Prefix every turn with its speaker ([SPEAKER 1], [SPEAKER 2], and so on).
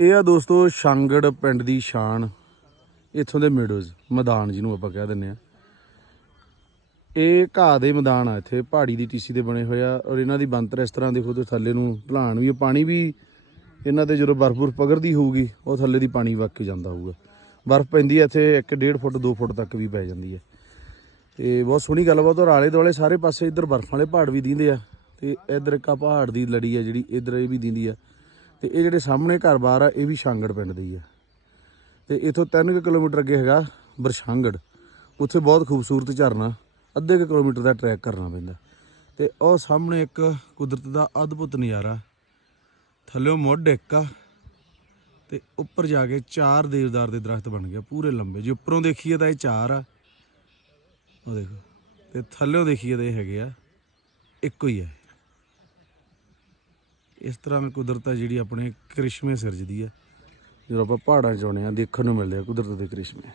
[SPEAKER 1] ਇਹ ਆ ਦੋਸਤੋ ਸ਼ਾਂਗੜ ਪਿੰਡ ਦੀ ਸ਼ਾਨ। ਇੱਥੋਂ ਦੇ ਮੇਡੋਜ਼ ਮੈਦਾਨ ਜਿਹਨੂੰ ਆਪਾਂ ਕਹਿ ਦਿੰਦੇ ਆ। ਇਹ ਘਾਹ ਦੇ ਮੈਦਾਨ ਆ ਇੱਥੇ ਪਹਾੜੀ ਦੀ ਟੀਸੀ ਦੇ ਬਣੇ ਹੋਏ ਆ ਔਰ ਇਹਨਾਂ ਦੀ ਬੰਤਰ ਇਸ ਤਰ੍ਹਾਂ ਦੇਖੋ ਤੇ ਥੱਲੇ ਨੂੰ ਢਲਾਣ ਵੀ ਆ, ਪਾਣੀ ਵੀ ਇਹਨਾਂ ਤੇ ਜਦੋਂ ਬਰਫ਼ ਬੁਰਫ ਪਗਰਦੀ ਹੋਊਗੀ ਉਹ ਥੱਲੇ ਦੀ ਪਾਣੀ ਵਗ ਕੇ ਜਾਂਦਾ ਹੋਊਗਾ। ਬਰਫ਼ ਪੈਂਦੀ ਆ ਇੱਥੇ 1.5 ਫੁੱਟ 2 ਫੁੱਟ ਤੱਕ ਵੀ ਪੈ ਜਾਂਦੀ ਹੈ ਤੇ ਬਹੁਤ ਸੋਹਣੀ ਗੱਲਬਾਤ ਔਰ ਆਲੇ ਦੁਆਲੇ ਸਾਰੇ ਪਾਸੇ ਇੱਧਰ ਬਰਫ਼ ਵਾਲੇ ਪਹਾੜ ਵੀ ਦਿੰਦੇ ਆ। ਤੇ ਇੱਧਰ ਇੱਕ ਆ ਪਹਾੜ ਦੀ ਲੜੀ ਆ ਜਿਹੜੀ ਇੱਧਰ ਇਹ ਵੀ ਦਿੰਦੀ ਆ। ਤੇ ਇਹ ਜਿਹੜੇ ਸਾਹਮਣੇ ਘਰ-ਬਾਰ ਆ, ਇਹ ਵੀ ਛਾਂਗੜ ਪਿੰਡ ਦੇ ਹੀ ਆ। ਤੇ ਇਥੋਂ 3 ਕਿਲੋਮੀਟਰ ਅੱਗੇ ਹੈਗਾ ਬਰਸ਼ਾਂਗੜ। ਉੱਥੇ ਬਹੁਤ ਖੂਬਸੂਰਤ ਝਰਨਾ, ਅੱਧੇ ਕੁ ਕਿਲੋਮੀਟਰ ਦਾ ਟਰੈਕ ਕਰਨਾ ਪੈਂਦਾ। ਤੇ ਉਹ ਸਾਹਮਣੇ ਇੱਕ ਕੁਦਰਤ ਦਾ ਅਦਭੁਤ ਨਜ਼ਾਰਾ। ਥੱਲੇੋਂ ਮੁੱਢ ਇੱਕ ਆ, ਤੇ ਉੱਪਰ ਜਾ ਕੇ ਚਾਰ ਦੇਵਦਾਰ ਦੇ ਦਰਖਤ ਬਣ ਗਏ ਪੂਰੇ ਲੰਬੇ। ਜੇ ਉੱਪਰੋਂ ਦੇਖੀਏ ਤਾਂ ਇਹ ਚਾਰ ਆ। ਉਹ ਦੇਖੋ, ਤੇ ਥੱਲੇੋਂ ਦੇਖੀਏ ਤਾਂ ਇਹ ਹੈਗੇ ਆ, ਇੱਕੋ ਹੀ ਆ। ਇਸ ਤਰ੍ਹਾਂ ਮੈਂ ਕੁਦਰਤ ਆ ਜਿਹੜੀ ਆਪਣੇ ਕ੍ਰਿਸ਼ਮੇ ਸਿਰਜਦੀ ਹੈ ਜਦੋਂ ਆਪਾਂ ਪਹਾੜਾਂ 'ਚ ਆਉਂਦੇ ਆ ਦੇਖਣ ਨੂੰ ਮਿਲਦੇ ਆ ਕੁਦਰਤ ਦੇ ਕ੍ਰਿਸ਼ਮੇ।